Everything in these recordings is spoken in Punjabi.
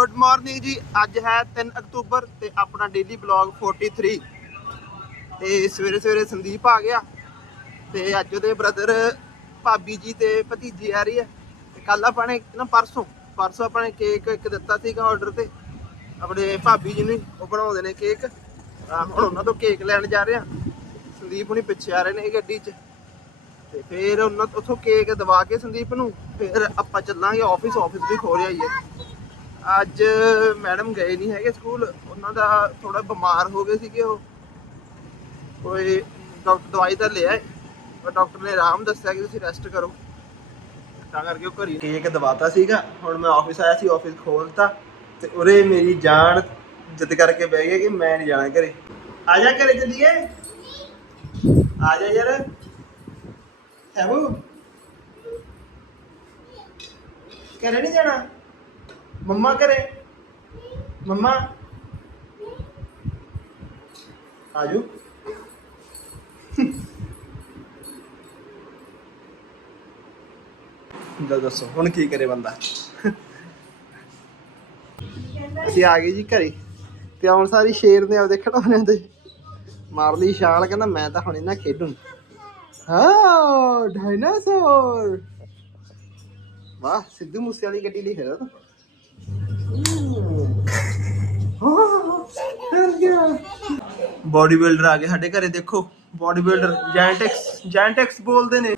ਗੁੱਡ ਮਾਰਨਿੰਗ ਜੀ, ਅੱਜ ਹੈ 3 ਅਕਤੂਬਰ ਤੇ ਆਪਣਾ ਡੇਲੀ ਬਲੌਗ 43 ਤੇ ਸਵੇਰੇ ਸਵੇਰੇ ਸੰਦੀਪ ਆ ਗਿਆ ਤੇ ਅੱਜ ਉਹਦੇ ਬ੍ਰਦਰ ਭਾਬੀ ਜੀ ਤੇ ਭਤੀਜੀ ਆ ਰਹੀ ਹੈ। ਤੇ ਕੱਲ ਆਪਾਂ ਨੇ ਨਾ ਪਰਸੋਂ ਪਰਸੋਂ ਆਪਾਂ ਨੇ ਕੇਕ ਇੱਕ ਦਿੱਤਾ ਸੀਗਾ ਆਰਡਰ ਤੇ। ਆਪਣੇ ਭਾਬੀ ਜੀ ਨੂੰ ਉਹ ਬਣਾਉਂਦੇ ਨੇ ਕੇਕ ਹੁਣ ਉਹਨਾਂ ਤੋਂ ਕੇਕ ਲੈਣ ਜਾ ਰਹੇ ਆ ਸੰਦੀਪ ਹੁਣੀ ਪਿੱਛੇ ਆ ਰਹੇ ਨੇ ਗੱਡੀ 'ਚ। ਤੇ ਫਿਰ ਉਹਨਾਂ ਉੱਥੋਂ ਕੇਕ ਦਵਾ ਕੇ ਸੰਦੀਪ ਨੂੰ, ਫਿਰ ਆਪਾਂ ਚੱਲਾਂਗੇ ਆਫਿਸ ਆਫਿਸ ਵੀ ਖੋਲ ਆਈਏ ਅੱਜ ਮੈਡਮ ਗਏ ਨਹੀਂ ਹੈਗੇ ਸਕੂਲ, ਉਹਨਾਂ ਦਾ ਥੋੜਾ ਬਿਮਾਰ ਹੋ ਗਏ ਸੀਗੇ ਉਹ। ਕੋਈ ਡਾਕਟਰ ਦਵਾਈ ਤਾਂ ਲਿਆ ਪਰ ਡਾਕਟਰ ਨੇ ਆਰਾਮ ਦੱਸਿਆ ਕਿ ਤੁਸੀਂ ਰੈਸਟ ਕਰੋ। ਤਾਂ ਕਰਕੇ ਉਹ ਘਰੀ ਕੇਕ ਦਵਾਤਾ ਸੀਗਾ, ਹੁਣ ਮੈਂ ਆਫਿਸ ਆਇਆ ਸੀ ਆਫਿਸ ਖੋਲਤਾ, ਤੇ ਉਰੇ ਮੇਰੀ ਜਾਨ ਜਿੱਦ ਕਰਕੇ ਬਹਿ ਗਿਆ ਕਿ ਮੈਂ ਨਹੀਂ ਜਾਣਾ ਘਰੇ। ਆ ਜਾ ਘਰੇ ਚੱਲੀਏ? ਆ ਜਾ ਯਾਰ। ਹੈਬੂ? ਘਰੇ ਨਹੀਂ ਜਾਣਾ? ਮੰਮਾ ਘਰੇ? ਮੰਮਾ? ਆਜੂ। ਜਲ ਦੱਸੋ, ਹੁਣ ਕੀ ਕਰੇ ਬੰਦਾ? ਅਸੀਂ ਆ ਗਏ ਜੀ ਘਰੇ ਤੇ ਆਉਣ ਸਾਰੀ ਸ਼ੇਰ ਨੇ ਆਪਦੇ ਖਿਡੌਣਿਆਂ ਦੇ। ਮਾਰ ਲਈ ਛਾਲ, ਕਹਿੰਦਾ ਮੈਂ ਤਾਂ ਹੁਣ ਇਹਨਾਂ ਖੇਡੂੰ। ਹਾਂ, ਡਾਇਨਾਸੌਰ। ਵਾਹ, ਸਿੱਧੂ ਮੂਸੇ ਵਾਲੀ ਗੱਡੀ ਲਈ ਖੇਡਦਾ ਬੋਡੀ ਬਿਲਡਰ ਆ ਗਏ ਸਾਡੇ ਘਰੇ ਦੇਖੋ ਬੋਡੀ ਬਿਲਡਰ ਜੈਂਟੈਕਸ ਜੈਂਟੈਕਸ ਬੋਲਦੇ ਨੇ।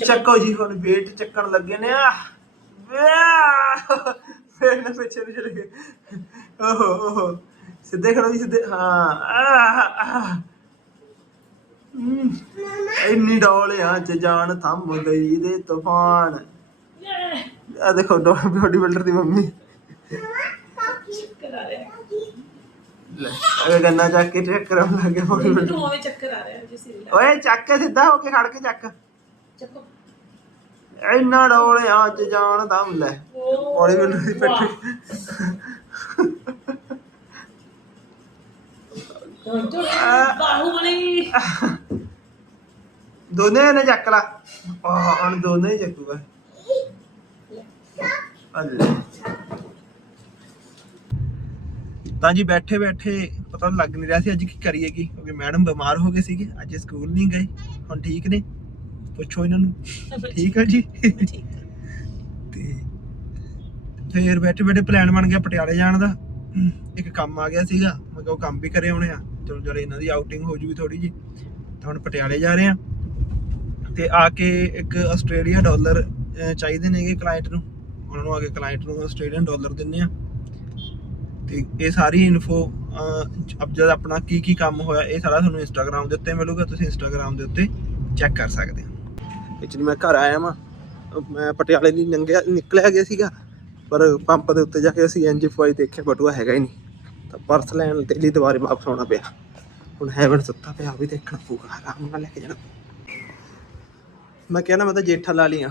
ਚੱਕੋ ਜੀ ਹੁਣ ਵੇਟ ਚੱਕਣ ਲੱਗੇ ਨੇ। ਆ ਫੇਰ ਨਾ ਪਿੱਛੇ ਨੂੰ ਚਲੇ ਗਏ। ਓਹੋ ਓਹੋ। ਸਿੱਧੇ ਖੜੋ ਜੀ ਸਿੱਧੇ। ਹਾਂ ਇੰਨੀ ਡੋਲ ਆ ਚ ਜਾਨ ਥੰਮ ਗਈ ਦੇ ਤੂਫਾਨ। ਆ ਦੇਖੋ ਬੋਡੀ ਬਿਲਡਰ ਦੀ ਮੰਮੀ। ਲੈ। ਅਗੇ ਗੰਨਾ ਚੱਕ ਕੇ ਚੈੱਕ ਕਰਾਉਣ ਲੱਗੇ ਬੋਡੀ ਬਿਲਡਰ ਮੈਨੂੰ ਉਵੇਂ ਚੱਕਰ ਆ ਰਿਹਾ ਜਿਸ ਲਈ ਓਏ ਚੱਕ ਕੇ ਸਿੱਧਾ ਹੋ ਕੇ ਖੜ ਕੇ ਚੱਕ। ਚੱਕੋ। ਇੰਨਾ ਡੋਲ ਚ ਜਾਨ ਥੰਮ ਲੈ ਬੋਡੀ ਬਿਲਡਰ ਦੀ ਬਾਹੂਬਲੀ ਦੋਨੇ ਨੇ ਚੱਕ ਲਾ। ਆਹ ਹਣ ਦੋਨੇ ਹੀ ਚੱਕੂਗਾ। ਅੱਲੇ। ਤਾਂ ਜੀ ਬੈਠੇ ਬੈਠੇ ਪਤਾ ਲੱਗ ਨਹੀਂ ਰਿਹਾ ਸੀ ਅੱਜ ਕੀ ਕਰੀਏ ਕੀ, ਕਿਉਂਕਿ ਮੈਡਮ ਬਿਮਾਰ ਹੋ ਗਏ ਸੀਗੇ, ਅੱਜ ਸਕੂਲ ਨਹੀਂ ਗਏ, ਹੁਣ ਠੀਕ ਨੇ। ਪੁੱਛੋ ਇਹਨਾਂ ਨੂੰ, ਠੀਕ ਹੈ ਜੀ? ਠੀਕ ਤੇ ਫੇਰ ਬੈਠੇ ਬੈਠੇ ਪਲਾਨ ਬਣ ਗਿਆ ਪਟਿਆਲੇ ਜਾਣ ਦਾ। ਇੱਕ ਕੰਮ ਆ ਗਿਆ ਸੀਗਾ, ਮੈਂ ਕਿਹਾ ਉਹ ਕੰਮ ਵੀ ਕਰੇ ਆਉਣੇ ਆ, ਚਲੋ ਜਦ ਇਹਨਾਂ ਦੀ ਆਊਟਿੰਗ ਹੋ ਜੂਗੀ ਥੋੜੀ ਜੀ। ਤਾਂ ਹੁਣ ਪਟਿਆਲੇ ਜਾ ਰਹੇ ਆ। ਤੇ ਆ ਕੇ ਇੱਕ ਆਸਟ੍ਰੇਲੀਆ ਡਾਲਰ ਚਾਹੀਦੇ ਨੇਗੇ ਕਲਾਇੰਟ ਨੂੰ। ਉਹਨਾਂ ਨੂੰ ਆ ਕੇ ਕਲਾਇੰਟ ਨੂੰ ਆਸਟ੍ਰੇਲੀਅਨ ਡਾਲਰ ਦਿੰਨੇ ਆ। ਤੇ ਇਹ ਸਾਰੀ ਇਨਫੋ ਅਬ ਜਦ ਆਪਣਾ ਕੀ ਕੀ ਕੰਮ ਹੋਇਆ, ਇਹ ਸਾਰਾ ਤੁਹਾਨੂੰ ਇੰਸਟਾਗ੍ਰam ਦੇ ਉੱਤੇ ਮਿਲੂਗਾ, ਤੁਸੀਂ ਇੰਸਟਾਗ੍ਰam ਦੇ ਉੱਤੇ ਚੈੱਕ ਕਰ ਸਕਦੇ ਹੋ। ਐਕਚੁਅਲੀ ਮੈਂ ਘਰ ਆਇਆ ਵਾਂ, ਮੈਂ ਪਟਿਆਲੇ ਨਹੀਂ ਨੰਗਿਆ ਨਿਕਲਿਆ ਗਿਆ ਸੀਗਾ, ਪਰ ਪੰਪ ਦੇ ਉੱਤੇ ਜਾ ਕੇ ਅਸੀਂ ਐਨਜੀ ਦੇਖਿਆ, ਬਟੂਆ ਹੈਗਾ ਹੀ ਨਹੀਂ। ਤਾਂ ਪਰਸ ਲੈਣ ਤੇ ਲਈ ਦੁਬਾਰੇ ਵਾਪਸ ਆਉਣਾ ਪਿਆ। ਹੁਣ ਹੈਵਨ ਸੁੱਤਾ ਪਿਆ, ਉਹ ਵੀ ਦੇਖਣਾ ਪਊਗਾ, ਆਰਾਮ ਨਾਲ ਲੈ ਕੇ ਜਾਣਾ ਮੈਂ ਕਹਿਣਾ ਮੈਂ ਤਾਂ ਜੇਠਾ ਲਾ ਲੀਆਂ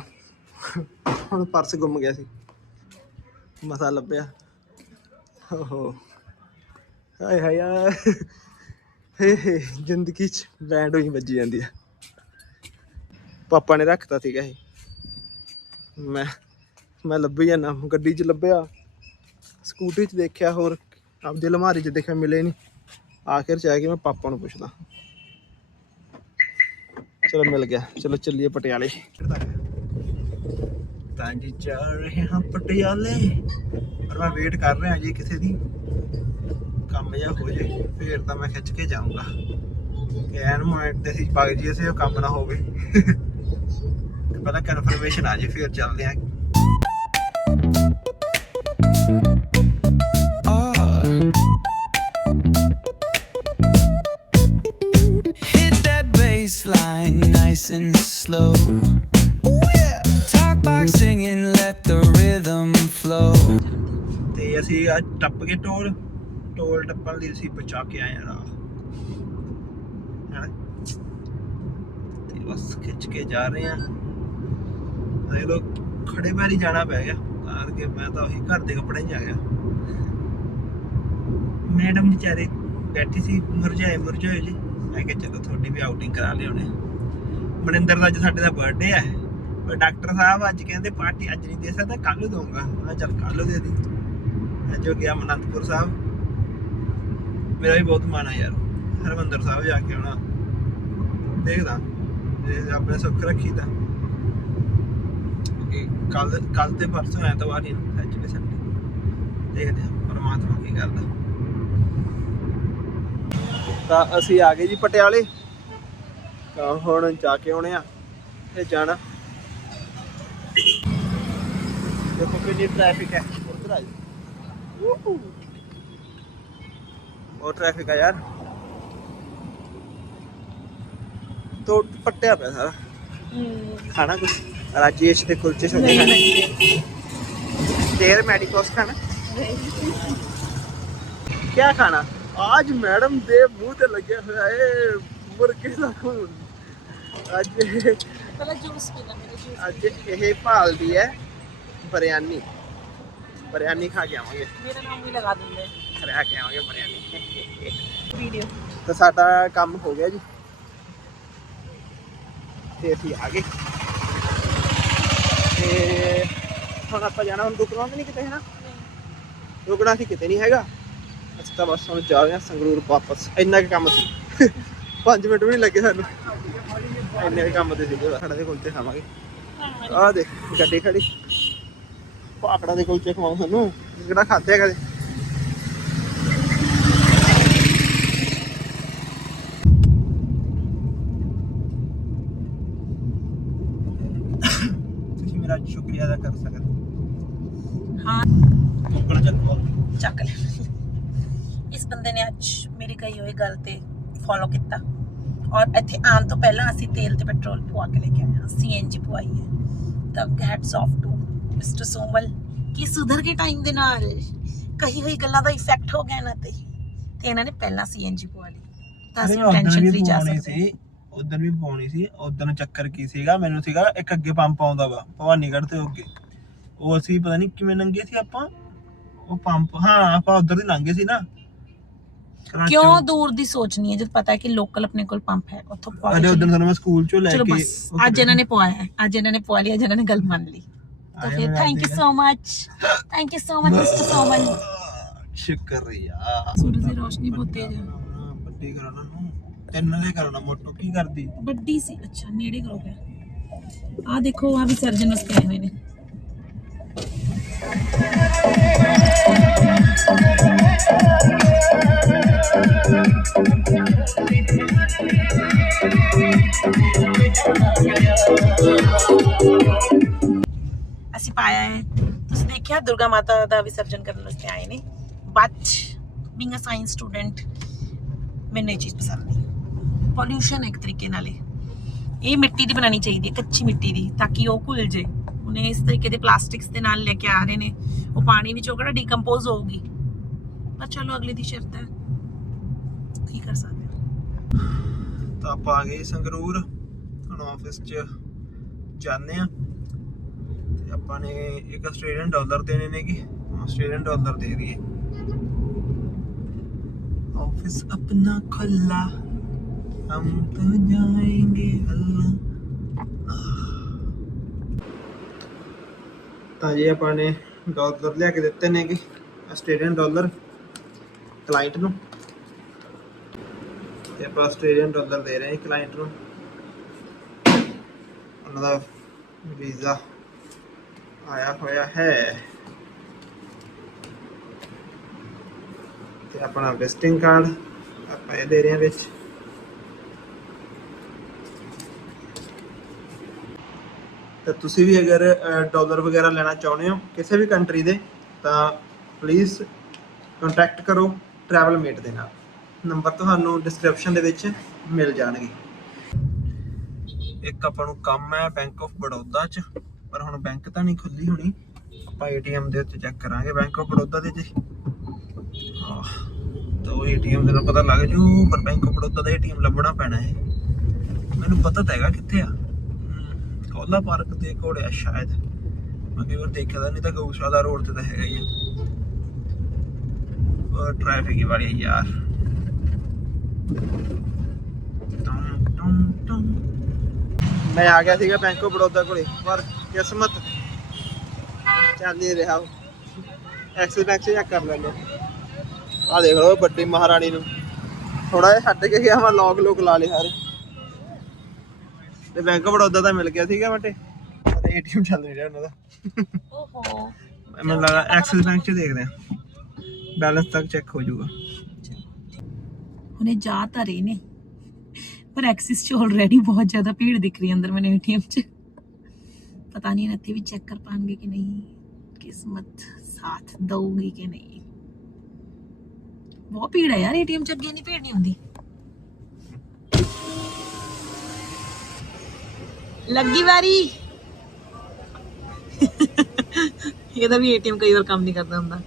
ਹੁਣ ਪਰਸ ਗੁੰਮ ਗਿਆ ਸੀ। ਮਸਾ ਲੱਭਿਆ। ਓਹੋ ਹਾਏ ਹਾਏ ਯਾਰ। ਹੇ ਹੇ, ਜ਼ਿੰਦਗੀ ਚ ਬੈਂਡ ਹੋਈ ਵੱਜੀ ਜਾਂਦੀ ਆ। ਪਾਪਾ ਨੇ ਰੱਖਤਾ ਸੀਗਾ ਇਹ। ਮੈਂ ਮੈਂ ਲੱਭੀ ਜਾਂਦਾ, ਗੱਡੀ 'ਚ ਲੱਭਿਆ। ਸਕੂਟਰੀ 'ਚ ਦੇਖਿਆ ਹੋਰ, ਆਪਦੀ ਅਲਮਾਰੀ 'ਚ ਦੇਖਿਆ ਮਿਲੇ ਨਹੀਂ ਆਖਿਰ ਚ ਆ ਕੇ ਮੈਂ ਪਾਪਾ ਨੂੰ ਪੁੱਛਦਾ। ਚਲੋ ਮਿਲ ਗਿਆ, ਚਲੋ ਚੱਲੀਏ ਪਟਿਆਲੇ। ਤਾਂ ਜੀ ਚੱਲ ਰਹੇ ਹਾਂ ਪਟਿਆਲੇ। ਪਰ ਮੈਂ ਵੇਟ ਕਰ ਰਿਹਾ, ਜੀ ਕਿਸੇ ਦੀ ਕੰਮ ਜਾਂ ਹੋ ਜੇ, ਫੇਰ ਤਾਂ ਮੈਂ ਖਿੱਚ ਕੇ ਜਾਊਂਗਾ। ਐਨ ਮੋਮੈਂਟ ਤੇ ਅਸੀਂ ਪਗ ਜੀ ਅਸੀਂ ਕੰਮ ਨਾ ਹੋਵੇ। ਪਹਿਲਾਂ ਕਨਫਰਮੇਸ਼ਨ ਆ ਜੇ, ਫੇਰ ਚੱਲਦੇ ਆਂ। Hit that bass nice and slow. ਅੱਜ ਟੱਪ ਕੇ ਟੋਲ। ਟੋਲ ਟੱਪਣ ਲਈ ਅਸੀਂ ਬਚਾ ਕੇ ਆਏ ਆ ਹੈਨਾ? ਤੇ ਬਸ ਖਿੱਚ ਕੇ ਜਾ ਰਹੇ ਆ ਇਹ ਲੋਕ ਖੜੇ ਪੈਰੀ ਜਾਣਾ ਪੈ ਗਿਆ। ਤਾਂ ਕਿ ਮੈਂ ਤਾਂ ਉਹੀ ਘਰ ਦੇ ਕੱਪੜੇ 'ਚ ਆ ਗਿਆ। ਮੈਡਮ ਵਿਚਾਰੇ ਬੈਠੀ ਸੀ, ਮੁਰਝਾਏ ਮੁਰਝਾਏ ਜੀ। ਮੈਂ ਕਿਹਾ ਚਲੋ ਤੁਹਾਡੀ ਵੀ ਆਊਟਿੰਗ ਕਰਾ ਲਿਆਉਣੇ ਮਨਿੰਦਰ ਦਾ ਅੱਜ ਸਾਡੇ ਦਾ ਬਰਥਡੇ ਹੈ। ਪਰ ਡਾਕਟਰ ਸਾਹਿਬ ਅੱਜ ਕਹਿੰਦੇ ਪਾਰਟੀ ਅੱਜ ਨਹੀਂ ਦੇ ਸਕਦਾ ਕੱਲ ਦਊਂਗਾ। ਮੈਂ ਕਿਹਾ ਚੱਲ ਕੱਲ ਦੇ ਦੀ। ਜੋ ਗਿਆ ਅਨੰਦਪੁਰ ਸਾਹਿਬ। ਮੇਰਾ ਵੀ ਬਹੁਤ ਮਨ ਆ ਯਾਰ। ਹਰਮੰਦਰ ਸਾਹਿਬ ਜਾ ਕੇ ਆਉਣਾ। ਦੇਖਦਾ। ਜੇ ਆਪਣੇ ਸੁੱਖ ਰੱਖੀ ਕੱਲ ਕੱਲ ਤੇ ਪਰਸੋਂ ਐਤਵਾਰ ਹੀ ਸੱਚੇ ਸੰਡੇ ਦੇਖਦੇ ਹਾਂ ਪਰਮਾਤਮਾ ਕੀ ਕਰਦਾ। ਤਾਂ ਅਸੀਂ ਆ ਗਏ ਜੀ ਪਟਿਆਲੇ। ਤਾਂ ਹੁਣ ਜਾ ਕੇ ਆਉਣੇ ਆ ਤੇ ਜਾਣਾ। ਦੇਖੋ ਕਿੰਨੀ ਟ੍ਰੈਫਿਕ ਹੈ। ਉਧਰ ਆ ਜੀ ਉਹ ਟ੍ਰੈਫਿਕ ਆ ਯਾਰ। ਤੋ ਪੱਟਿਆ ਪਿਆ ਸਾਰਾ। ਖਾਣਾ ਦੇ ਅੱਜ ਮੈਡਮ ਦੇ ਮੂੰਹ ਤੇ ਲੱਗਿਆ ਹੋਇਆ ਏ ਮੁਰਗੇ ਦਾ ਖੂਨ। ਅੱਜ ਪਹਿਲਾਂ ਜੂਸ ਪੀਣਾ ਮੇਰੇ ਜੂਸ ਅੱਜ ਇਹ ਭਾਲਦੀ ਹੈ ਬਰਿਆਨੀ। ਬਰਿਆਨੀ ਖਾ ਕੇ ਆਵਾਂਗੇ। ਮੇਰਾ ਨਾਮ ਵੀ ਲਗਾ ਦਿੰਦੇ। ਖਾ ਕੇ ਆਵਾਂਗੇ ਬਰਿਆਨੀ। ਵੀਡੀਓ। ਤਾਂ ਸਾਡਾ ਕੰਮ ਹੋ ਗਿਆ ਜੀ। ਤੇ ਅਸੀਂ ਆ ਗਏ। ਤੇ ਹੁਣ ਆਪਾਂ ਜਾਣਾ ਹੁਣ ਰੁਕਣਾ ਤਾਂ ਨਹੀਂ ਕਿਤੇ ਹੈ ਨਾ ਰੁਕਣਾ ਸੀ ਕਿਤੇ ਨਹੀਂ ਹੈਗਾ। ਅਸੀਂ ਤਾਂ ਬਸ ਹੁਣ ਜਾ ਰਹੇ ਹਾਂ ਸੰਗਰੂਰ ਵਾਪਸ। ਇੰਨਾ ਕੁ ਕੰਮ ਸੀ। 5 ਮਿੰਟ ਵੀ ਨਹੀਂ ਲੱਗੇ ਸਾਨੂੰ। ਇੰਨੇ ਕੰਮ ਤੇ ਸੀਗੇ। ਸਾਡਾ ਦੇ ਕੁਲਚੇ ਖਾਵਾਂਗੇ। ਆਹ ਦੇਖ ਗੱਡੀ ਖੜੀ। ਪਾਕੜਾ ਦੇ ਕੁਲਚੇ ਖਵਾਉਂ ਸਾਨੂੰ। ਕਿਹੜਾ ਖਾਦੇ ਕਦੇ ਤੁਸੀਂ ਮੇਰਾ ਸ਼ੁਕਰੀਆ ਅਦਾ ਕਰ ਸਕਦੇ ਹਾਂ। ਕੋਲ ਚੱਕੋ ਚੱਕ ਲੈ। ਇਸ ਬੰਦੇ ਨੇ ਅੱਜ ਮੇਰੀ ਕਹੀ ਹੋਈ ਗੱਲ ਤੇ ਫੋਲੋ ਕੀਤਾ। ਔਰ ਇੱਥੇ ਆਉਣ ਤੋਂ ਪਹਿਲਾਂ ਅਸੀਂ ਤੇਲ ਤੇ ਪੈਟਰੋਲ ਪਵਾ ਕੇ ਲੈ ਕੇ ਆਏ ਹਾਂ। ਸੀਐਨਜੀ ਪਵਾਈ ਹੈ। ਤਾਂ hats off to mister Somal ਕਿ ਸੁਧਰ ਕੇ ਟਾਈਮ ਦੇ ਨਾਲ? ਕਹੀ ਹੋਈ ਗੱਲਾਂ ਦਾ ਇਫੈਕਟ ਹੋ ਗਿਆ ਇਹਨਾਂ ਤੇ। ਤੇ ਇਹਨਾਂ ਨੇ ਪਹਿਲਾਂ ਸੀਐਨਜੀ ਪਵਾ ਲਈ। ਤਾਂ ਅਸੀਂ ਟੈਨਸ਼ਨ ਫ੍ਰੀ ਜਾ ਸਕਦੇ ਹਾਂ। ਉਦੋਂ ਵੀ ਪਾਉਣੀ ਸੀ। ਉਦੋਂ ਚੱਕਰ ਕੀ ਸੀਗਾ? ਮੈਨੂੰ ਸੀਗਾ ਇੱਕ ਅੱਗੇ ਪੰਪ ਆਉਂਦਾ ਵਾ ਭਵਾਨੀਗੜ੍ਹ ਤੇ ਅੱਗੇ। ਉਹ ਅਸੀਂ ਪਤਾ ਨਹੀਂ ਕਿਵੇਂ ਲੰਘੇ ਸੀ ਆਪਾਂ। ਉਹ ਪੰਪ ਹਾਂ ਆਪਾਂ ਉਧਰ ਦੀ ਲੰਘੇ ਸੀ ਨਾ। ਕਿਉਂ ਦੂਰ ਦੀ ਸੋਚਣੀ ਹੈ ਜਦ ਪਤਾ ਹੈ ਕਿ ਲੋਕਲ ਆਪਣੇ ਕੋਲ ਪੰਪ ਹੈ ਉੱਥੋਂ ਪਵਾ ਅਰੇ ਉਦੋਂ ਸਾਨੂੰ ਮੈਂ ਸਕੂਲ ਚੋਂ ਲੈ ਕੇ ਅੱਜ ਇਹਨਾਂ ਨੇ ਪਵਾਇਆ ਅੱਜ ਇਹਨਾਂ ਨੇ ਪਵਾ ਲਿਆ ਅੱਜ ਇਹਨਾਂ ਨੇ ਗੱਲ ਮੰਨ ਲਈ। ਤਾਂ ਆਏ ਫਿਰ ਹੋਏ ਥੈਂਕ ਯੂ ਆਦੇ so much thank you so much mister Soman ਸ਼ੁਕਰੀਆ ਸੂਰਜ ਦੀ ਰੋਸ਼ਨੀ ਬਹੁਤ ਤੇਜ਼ ਹੈ ਵੱਡੀ ਕਰਾਣਾ ਨੂੰ ਤਿੰਨ ਦੇ ਕਰਾਣਾ ਮੋਟੋ ਕੀ ਕਰਦੀ ਵੱਡੀ ਸੀ ਅੱਛਾ ਨੇੜੇ ਕਰੋਗੇ ਆ ਦੇਖੋ ਆ ਵੀ ਸਰਜਨ ਵਾਸਤੇ ਆਏ ਹੋਏ ਨੇ ਅਸੀਂ ਪਾਇਆ ਹੈ। ਤੁਸੀਂ ਦੇਖਿਆ ਦੁਰਗਾ ਮਾਤਾ ਦਾ ਵਿਸਰਜਨ ਕਰਨ ਵਾਸਤੇ ਆਏ ਨੇ? But being a science student ਮੈਨੂੰ ਇਹ ਚੀਜ਼ ਪਸੰਦ ਨਹੀਂ। ਪੋਲਿਊਸ਼ਨ ਇੱਕ ਤਰੀਕੇ ਨਾਲ ਇਹ ਇਹ ਮਿੱਟੀ ਦੀ ਬਣਾਉਣੀ ਚਾਹੀਦੀ ਹੈ, ਕੱਚੀ ਮਿੱਟੀ ਦੀ, ਤਾਂ ਕਿ ਉਹ ਘੁਲ ਜੇ। ਉਹਨੇ ਇਸ ਤਰੀਕੇ ਦੇ ਪਲਾਸਟਿਕਸ ਦੇ ਨਾਲ ਲੈ ਕੇ ਆ ਰਹੇ ਨੇ। ਉਹ ਪਾਣੀ ਵਿੱਚ ਉਹ ਕਿਹੜਾ ਡੀਕੰਪੋਜ਼ ਹੋਊਗੀ? ਪਰ ਚਲੋ, ਅਗਲੀ ਦੀ ਸ਼ਰਤ ਹੈ। ਕੀ ਕਰ ਸਕਦੇ ਹਾਂ? ਤਾਂ ਆਪਾਂ ਆ ਗਏ ਸੰਗਰੂਰ। ਹੁਣ ਆਫਿਸ 'ਚ ਜਾਂਦੇ ਆ ਤੇ ਆਪਾਂ ਨੇ ਇੱਕ ਆਸਟ੍ਰੇਲੀਅਨ ਡਾਲਰ ਦੇਣੇ ਨੇ ਕਿ ਆਸਟ੍ਰੇਲੀਅਨ ਡਾਲਰ ਦੇ ਦਈਏ। ਆਫਿਸ ਆਪਣਾ ਖੱਲਾ ਹਮ ਤਾਂ ਜਾਏਂਗੇ ਹੱਲਾ। ਤਾਂ ਜੀ ਆਪਾਂ ਨੇ ਡਾਲਰ ਲਿਆ ਕੇ ਦਿੱਤੇ ਨੇ ਕਿ ਆਸਟ੍ਰੇਲੀਅਨ ਡਾਲਰ ਕਲਾਇੰਟ ਨੂੰ। ਤੇ ਆਪਾਂ ਆਸਟ੍ਰੇਲੀਅਨ ਡਾਲਰ ਦੇ ਰਹੇ ਹਾਂ ਕਲਾਇੰਟ ਨੂੰ। ਉਹਨਾਂ ਦਾ ਵੀਜ਼ਾ ਆਇਆ ਹੋਇਆ ਹੈ। ਤੇ ਆਪਣਾ ਵਿਜ਼ਿਟਿੰਗ ਕਾਰਡ ਆਪਾਂ ਇਹ ਦੇ ਰਹੇ ਹਾਂ ਵਿੱਚ। ਤਾਂ ਤੁਸੀਂ ਵੀ ਅਗਰ ਡਾਲਰ ਵਗੈਰਾ ਲੈਣਾ ਚਾਹੁੰਦੇ ਹੋ ਕਿਸੇ ਵੀ ਕੰਟਰੀ ਦੇ, ਤਾਂ ਪਲੀਜ਼ ਕੰਟੈਕਟ ਕਰੋ ਟਰੈਵਲ ਮੇਟ ਦੇ ਨਾਲ। ਨੰਬਰ ਤੁਹਾਨੂੰ ਡਿਸਕ੍ਰਿਪਸ਼ਨ ਦੇ ਵਿੱਚ ਮਿਲ ਜਾਣਗੇ। ਇੱਕ ਆਪਾਂ ਨੂੰ ਕੰਮ ਹੈ ਬੈਂਕ ਆਫ ਬੜੌਦਾ ਚ। ਪਰ ਹੁਣ ਬੈਂਕ ਤਾਂ ਨਹੀਂ ਖੁੱਲੀ ਹੋਣੀ। ਆਪਾਂ ਏਟੀਐਮ ਦੇ ਉੱਤੇ ਚੈੱਕ ਕਰਾਂਗੇ ਬੈਂਕ ਆਫ ਬੜੌਦਾ ਦੇ ਜੀ ਆਹ, ਤਾਂ ਏਟੀਐਮ ਦੇ ਪਤਾ ਲੱਗ ਜੂ ਪਰ ਬੈਂਕ ਆਫ ਬੜੌਦਾ ਦਾ ਏਟੀਐਮ ਲੱਭਣਾ ਪੈਣਾ ਹੈ ਮੈਨੂੰ ਪਤਾ ਤਾਂ ਹੈਗਾ ਕਿੱਥੇ ਆ। ਹਮ, ਪਾਰਕ ਦੇ ਕੋਲ ਆ ਸ਼ਾਇਦ। ਮੈਂ ਕਈ ਵਾਰ ਦੇਖਿਆ ਤਾਂ ਨਹੀਂ ਤਾਂ ਗਊਸ਼ਾਲਾ ਰੋਡ ਤੇ ਤਾਂ ਹੈਗਾ ਹੀ ਆ। ਉਹ ਟ੍ਰੈਫਿਕ ਹੀ ਵਾਲੀ ਯਾਰ। ਮੈਂ ਆ ਗਿਆ ਸੀਗਾ ਬੈਂਕ ਆਫ ਬੜੌਦਾ ਕੋਲੇ ਪਰ ਕਿਸਮਤ ਚੱਲ ਨਹੀਂ ਰਿਹਾ। ਬੈਂਕ ਚੈੱਕ ਕਰ ਲੈਂਦੇ। ਆ ਦੇਖ ਲਓ ਵੱਡੀ ਮਹਾਰਾਣੀ ਨੂੰ। ਥੋੜਾ ਜਿਹਾ ਛੱਡ ਕੇ ਗਿਆ ਮੈਂ ਲੌਕ ਲੋਕ ਲਾ ਲਏ ਸਾਰੇ। ਤੇ ਬੈਂਕ ਬੜੌਦਾ ਦਾ ਮਿਲ ਗਿਆ ਸੀਗਾ ਮਟੇ ਪਰ ਏਟੀਐਮ ਚੱਲ ਨਹੀਂ ਰਿਹਾ ਉਹਨਾਂ ਦਾ। ਓਹੋ। ਮੈਨੂੰ ਲੱਗਾ ਐਕਸਿਸ ਬੈਂਕ 'ਚ ਦੇਖਦੇ ਆ ਬੈਲੈਂਸ ਤੱਕ ਚੈੱਕ ਹੋ ਜਾਊਗਾ। ਹੁਣੇ ਜਾ ਤਾਂ ਰਹੇ ਨੇ। ਪਰ ਐਕਸਿਸ 'ਚ ਆਲਰੇਡੀ ਬਹੁਤ ਜ਼ਿਆਦਾ ਭੀੜ ਦਿਖ ਰਹੀ ਅੰਦਰ ਮੈਨੂੰ ਏਟੀਐਮ 'ਚ। ਪਤਾ ਨਹੀਂ ਇੱਥੇ ਵੀ ਚੈੱਕ ਕਰ ਪਾਣਗੇ ਕਿ ਨਹੀਂ, ਕਿਸਮਤ ਸਾਥ ਦਊਗੀ ਕਿ ਨਹੀਂ। ਬਹੁਤ ਭੀੜ ਹੈ ਯਾਰ ਏਟੀਐਮ 'ਚ, ਅੱਗੇ ਨਹੀਂ ਭੀੜ ਨਹੀਂ ਹੁੰਦੀ। ਲੱਗੀ ਵਾਰੀ। ਇਹਦਾ ਵੀ ਏਟੀਐਮ ਕਈ ਵਾਰ ਕੰਮ ਨਹੀਂ ਕਰਦਾ ਹੁੰਦਾ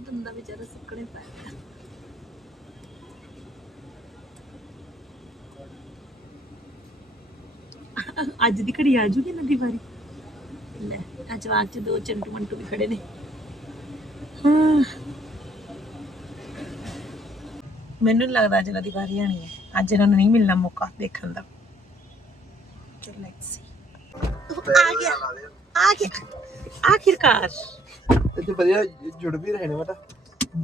ਬੰਦਾ ਵਿਚਾਰਾ ਸੁੱਕਣੇ ਪਾਇਆ ਅੱਜ ਦੀ ਘੜੀ ਆ ਜੂਗੀ ਨਾ ਦੀ ਵਾਰੀ? ਲੈ ਅੱਜ ਵਾਕ ਚ ਦੋ ਚੰਟੂ ਮੰਟੂ ਵੀ ਖੜੇ ਨੇ। ਹਾਂ। ਮੈਨੂੰ ਨੀ ਲੱਗਦਾ ਅੱਜ ਇਹਨਾਂ ਦੀ ਵਾਰੀ ਆਣੀ ਹੈ। ਅੱਜ ਇਹਨਾਂ ਨੂੰ ਨਹੀਂ ਮਿਲਣਾ ਮੌਕਾ ਦੇਖਣ ਦਾ। ਚਲ ਲੈਟਸ ਸੀ ਆ ਗਿਆ ਆ ਗਿਆ। ਆਖਿਰਕਾਰ। ਇੱਥੇ ਵਧੀਆ ਜੁੜ ਵੀ ਰਹੇ ਨੇ ਬੇਟਾ।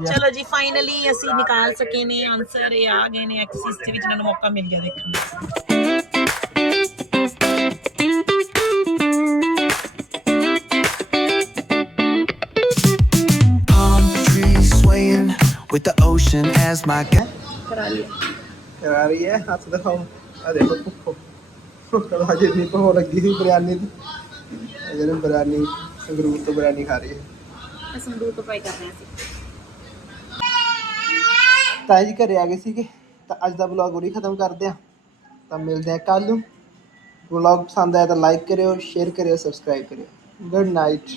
ਚਲੋ ਜੀ ਫਾਈਨਲੀ ਅਸੀਂ ਨਿਕਾਲ ਸਕੇ ਨੇ ਆਨਸਰ ਇਹ ਆ ਗਏ ਨੇ ਐਕਸਿਸ ਦੇ ਵਿੱਚ ਇਹਨਾਂ ਨੂੰ ਮੌਕਾ ਮਿਲ ਗਿਆ ਦੇਖਣ ਦਾ। Ocean as my guide. ਕਰਾ ਲਿਆ ਕਰਾ ਰਹੀ ਹੈ ਹੱਥ ਦਿਖਾਓ। ਆ ਦੇਖੋ ਭੁੱਖੋ। ਕਲਾ ਜੇ ਨਹੀਂ ਭੋ ਲੱਗੀ ਸੀ ਬਿਰਿਆਨੀ ਦੀ। ਇਹ ਜਿਹੜੇ ਬਿਰਿਆਨੀ ਸੰਗਰੂਰ ਤੋਂ ਬਿਰਿਆਨੀ ਖਾ ਰਹੀ ਹੈ। ਅਸੀਂ ਦੂਰ ਤੋਂ ਫਰਾਈ ਕਰ ਰਹੇ ਸੀ। ਤਾਂ ਜੀ ਘਰੇ ਆ ਗਏ ਸੀਗੇ ਤਾਂ ਅੱਜ ਦਾ ਵਲੌਗ ਉਰੀ ਖਤਮ ਕਰਦੇ ਆ ਤਾਂ ਮਿਲਦੇ ਆ ਕੱਲ ਨੂੰ। ਵਲੌਗ ਪਸੰਦ ਆਇਆ ਤਾਂ ਲਾਈਕ ਕਰਿਓ ਸ਼ੇਅਰ ਕਰਿਓ ਸਬਸਕ੍ਰਾਈਬ ਕਰਿਓ। Good night